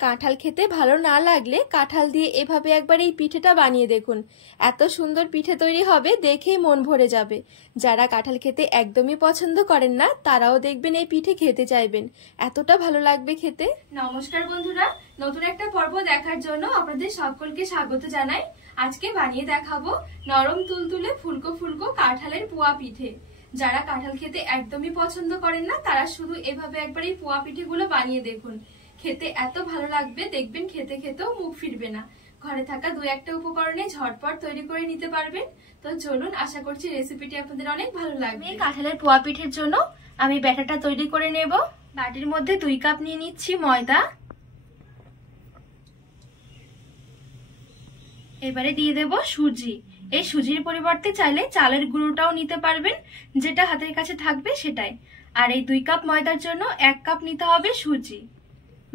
কাঁঠাল খেতে ভালো না লাগলে কাঁঠাল দিয়ে এভাবে একবার এই পিঠেটা বানিয়ে দেখুন। এত সুন্দর পিঠে তৈরি হবে, দেখেই মন ভরে যাবে। যারা কাঁঠাল খেতে একদমই পছন্দ করেন না তারাও দেখবেন এই পিঠে খেতে চাইবেন, এতটা ভালো লাগবে খেতে। নমস্কার বন্ধুরা, নতুন একটা পর্ব দেখার জন্য আপনাদের সকলকে স্বাগত জানাই। আজকে বানিয়ে দেখাবো নরম তুলতুলে ফুলকো ফুলকো কাঁঠালের পোয়া পিঠে। যারা কাঁঠাল খেতে একদমই পছন্দ করেন না তারা শুধু এভাবে একবার এই পোয়া পিঠেগুলো বানিয়ে দেখুন, খেতে এত ভালো লাগবে, দেখবেন খেতে খেতেও মুখ ফিরবে না। ঘরে থাকা দু একটা উপকরণে ঝটপট তৈরি করে নিতে পারবেন। তো চলুন, আশা করছি রেসিপিটি আপনাদের অনেক ভালো লাগবে। এই কাঁঠালের পোয়া পিঠের জন্য আমি ব্যাটারটা তৈরি করে নেব। বাটির মধ্যে 2 কাপ নিয়ে নিচ্ছি ময়দা। এবারে দিয়ে দেব সুজি। এই সুজির পরিবর্তে চাইলে চালের গুঁড়োটাও নিতে পারবেন, যেটা হাতের কাছে থাকবে সেটাই। আর এই 2 কাপ ময়দার জন্য 1 কাপ নিতে হবে সুজি,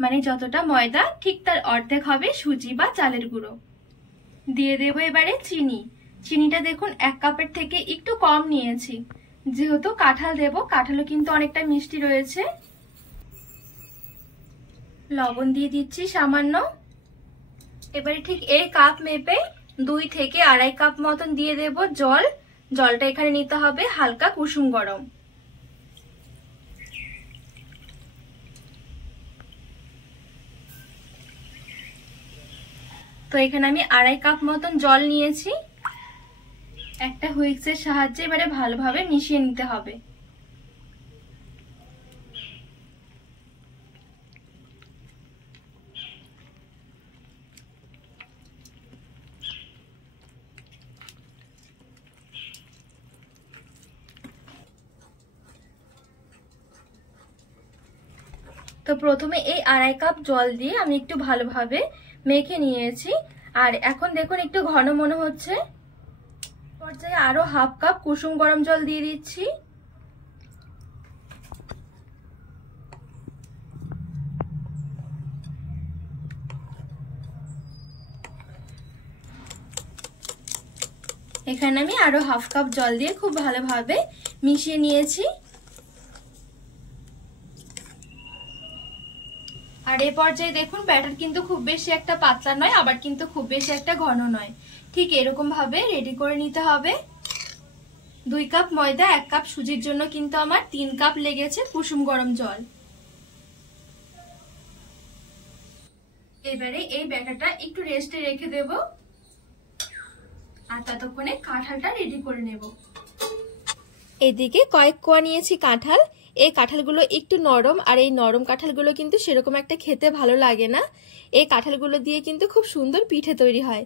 মানে যতটা ময়দা ঠিক তার অর্ধেক হবে সুজি বা চালের গুঁড়ো। দিয়ে দেব এবারে চিনি। চিনিটা দেখুন 1 কাপের থেকে একটু কম নিয়েছি, যেহেতু কাঁঠাল দেব, কাঁঠালও কিন্তু অনেকটা মিষ্টি রয়েছে। লবণ দিয়ে দিচ্ছি সামান্য। এবারে ঠিক এই কাপ মেপে 2 থেকে 2.5 কাপ মতন দিয়ে দেব জল। জলটা এখানে নিতে হবে হালকা কুসুম গরম। তো এখানে আমি 2.5 কাপ মতন জল নিয়েছি। একটা হুইস্কের সাহায্যে এবারে ভালোভাবে মিশিয়ে নিতে হবে। তো প্রথমে এই 2.5 কাপ জল দিয়ে আমি একটু ভালোভাবে মেখে নিয়েছি। আর এখন দেখুন একটু ঘন মনে হচ্ছে। পর্যায়ে আরো 1/2 কাপ কুসুম গরম জল দিয়ে দিচ্ছি। এখানে আমি আরো 1/2 কাপ জল দিয়ে খুব ভালোভাবে মিশিয়ে নিয়েছি। আর এই পর্যায়ে দেখুন ব্যাটার কিন্তু খুব বেশি একটা পাতলা নয়, আবার কিন্তু খুব বেশি একটা ঘন নয়, ঠিক এরকম ভাবে রেডি করে নিতে হবে। 2 কাপ ময়দা 1 কাপ সুজির জন্য কিন্তু আমার 3 কাপ লেগেছে কুসুম গরম জল। এবারে এই ব্যাটারটা একটু রেস্টে রেখে দেব, আর ততক্ষণে কাঁঠালটা রেডি করে নেব। এদিকে কয়েক কোয়া নিয়েছি কাঁঠাল। এই কাঁঠালগুলো একটু নরম, আর এই নরম কাঁঠালগুলো কিন্তু সেরকম একটা খেতে ভালো লাগে না। এই কাঁঠালগুলো দিয়ে কিন্তু খুব সুন্দর পিঠে তৈরি হয়।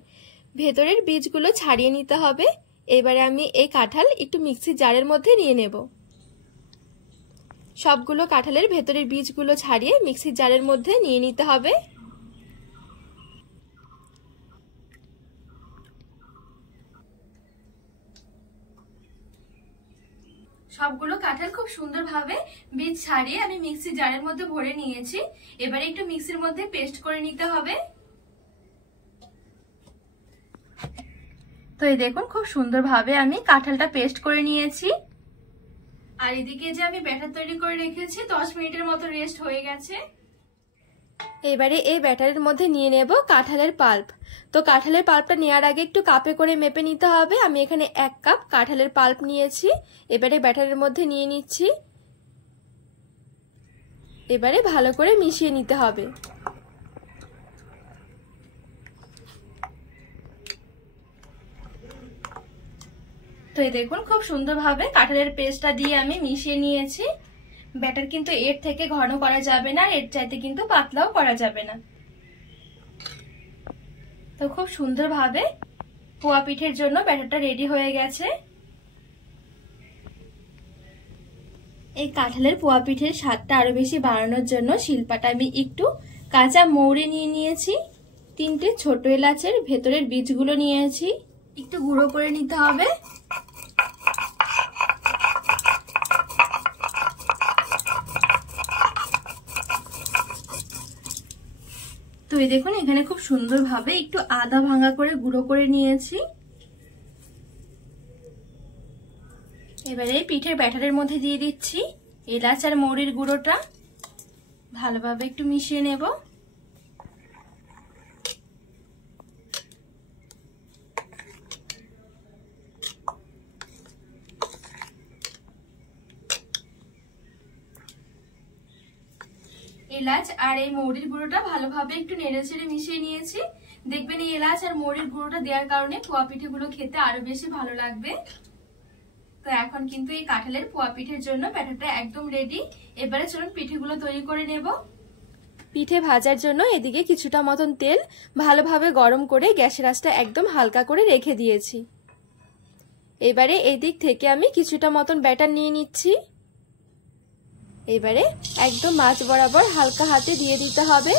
ভেতরের বীজগুলো ছাড়িয়ে নিতে হবে। এবারে আমি এই কাঁঠাল একটু মিক্সির জারের মধ্যে নিয়ে নেব। সবগুলো কাঁঠালের ভেতরের বীজগুলো ছাড়িয়ে মিক্সির জারের মধ্যে নিয়ে নিতে হবে। সবগুলো কাঁঠাল খুব সুন্দরভাবে বীজ ছাড়িয়ে আমি মিক্সির জারের মধ্যে ভরে নিয়েছি। এবারে একটু মিক্সির মধ্যে পেস্ট করে নিতে হবে। তো এই দেখুন খুব সুন্দরভাবে আমি কাঁঠালটা পেস্ট করে নিয়েছি। আর এদিকে যে আমি ব্যাটার তৈরি করে রেখেছি 10 মিনিটের মতো রেস্ট হয়ে গেছে। এবারে এই ব্যাটারের মধ্যে নিয়ে নেব কাঁঠালের পাল্প। তো কাঁঠালের পাল্পটা নেওয়ার আগে একটু কাপে করে মেপে নিতে হবে। আমি এখানে 1 কাপ কাঁঠালের পাল্প নিয়েছি। এবারে ব্যাটারের মধ্যে নিয়ে নিচ্ছি। এবারে ভালো করে মিশিয়ে নিতে হবে। তো এই দেখুন খুব সুন্দরভাবে কাঁঠালের পেস্টটা দিয়ে আমি মিশিয়ে নিয়েছি। ব্যাটার কিন্তু এর থেকে ঘন করা যাবে না, এর চাইতে কিন্তু পাতলাও করা যাবে না। তো খুব সুন্দরভাবে পোয়া পিঠের জন্য ব্যাটারটা রেডি হয়ে গেছে। এই কাঁঠালের পোয়া পিঠের স্বাদটা আরো বেশি বাড়ানোর জন্য শিলপাটা আমি একটু কাঁচা মৌরি নিয়ে নিয়েছি। 3টে ছোট এলাচের ভেতরের বীজগুলো নিয়েছি, একটু গুঁড়ো করে নিতে হবে। তো এই দেখুন এখানে খুব সুন্দরভাবে একটু আদা ভাঙা করে গুঁড়ো করে নিয়েছি। এবারে পিঠের ব্যাটারের মধ্যে দিয়ে দিচ্ছি এলাচ আর মৌরির গুঁড়োটা। ভালোভাবে একটু মিশিয়ে নেব। এলাচ আর এই মৌরির গুঁড়োটা ভালোভাবে একটু নেড়েচেড়ে মিশিয়ে নিয়েছি। দেখবেন এই এলাচ আর মৌরির গুঁড়োটা দেওয়ার কারণে পোয়া পিঠেগুলো খেতে আরো বেশি ভালো লাগবে। তো এখন কিন্তু এই কাঁঠালের পোয়া পিঠের জন্য ব্যাটারটা একদম রেডি। এবারে চলুন পিঠেগুলো তৈরি করে নেব। পিঠে ভাজার জন্য এদিকে কিছুটা মতন তেল ভালোভাবে গরম করে গ্যাসের আঁচটা একদম হালকা করে রেখে দিয়েছি। এবারে এই দিক থেকে আমি কিছুটা মতন ব্যাটার নিয়ে নিচ্ছি। এবারে একদম মাঝ বরাবর হালকা হাতে দিয়ে দিতে হবে।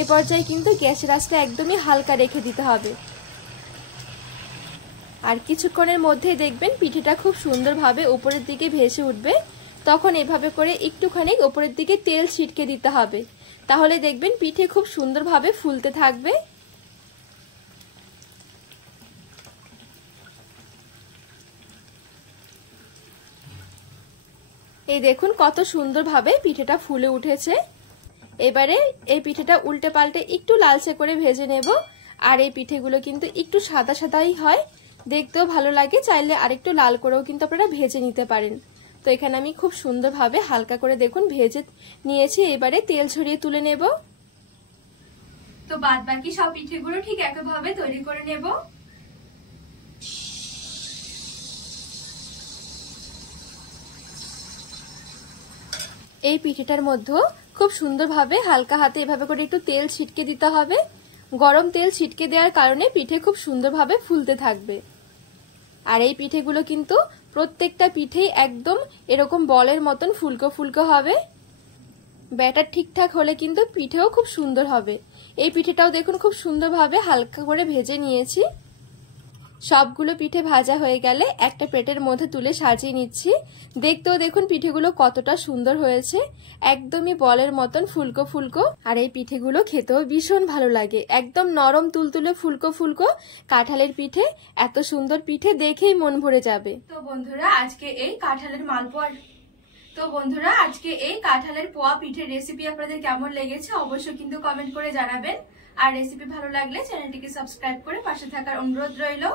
এ পর্যায়ে কিন্তু গ্যাসের আঁচটা একদমই হালকা রেখে দিতে হবে। আর কিছুক্ষণের মধ্যেই দেখবেন পিঠেটা খুব সুন্দরভাবে উপরের দিকে ভেসে উঠবে। তখন এভাবে করে একটুখানি উপরের দিকে তেল ছিটকে দিতে হবে, তাহলে দেখবেন পিঠে খুব সুন্দরভাবে ফুলতে থাকবে। এই দেখুন কত সুন্দরভাবে পিঠেটা ফুলে উঠেছে। এবারে এই পিঠেটা উল্টে পাল্টে একটু লালচে করে ভেজে নেব। আর এই পিঠেগুলো কিন্তু একটু সাদা সাদাই হয়, দেখতেও ভালো লাগে। চাইলে আরেকটু লাল করেও কিন্তু আপনারা ভেজে নিতে পারেন। তো এখানে আমি খুব সুন্দরভাবে হালকা করে দেখুন ভেজে নিয়েছি। এবারে তেল ছড়িয়ে তুলে নেব। তো বাদ বাকি সব পিঠেগুলো ঠিক একইভাবে তৈরি করে নেব। এই পিঠেটার মধ্যে খুব সুন্দরভাবে হালকা হাতে এভাবে করে একটু তেল ছিটকে দিতে হবে। গরম তেল ছিটকে দেওয়ার কারণে পিঠে খুব সুন্দরভাবে ফুলতে থাকবে। আর এই পিঠেগুলো কিন্তু প্রত্যেকটা পিঠেই একদম এরকম বলের মতন ফুলকো ফুলকো হবে। ব্যাটার ঠিকঠাক হলে কিন্তু পিঠেও খুব সুন্দর হবে। এই পিঠেটাও দেখুন খুব সুন্দরভাবে হালকা করে ভেজে নিয়েছি। সবগুলো পিঠে ভাজা হয়ে গেলে একটা প্লেটের মধ্যে তুলে সাজিয়ে নিচ্ছি। দেখতেও দেখুন পিঠেগুলো কতটা সুন্দর হয়েছে, একদমই বলের মতন ফুলকো ফুলকো। আর এই পিঠেগুলো খেতেও ভীষণ ভালো লাগে, একদম নরম তুলতুলে ফুলকো ফুলকো কাঁঠালের পিঠে। এত সুন্দর পিঠে দেখেই মন ভরে যাবে। তো বন্ধুরা আজকে এই কাঁঠালের পোয়া পিঠের রেসিপি আপনাদের কেমন লেগেছে অবশ্যই কিন্তু কমেন্ট করে জানাবেন। আর রেসিপি ভালো লাগলে চ্যানেলটিকে সাবস্ক্রাইব করে পাশে থাকার অনুরোধ রইল।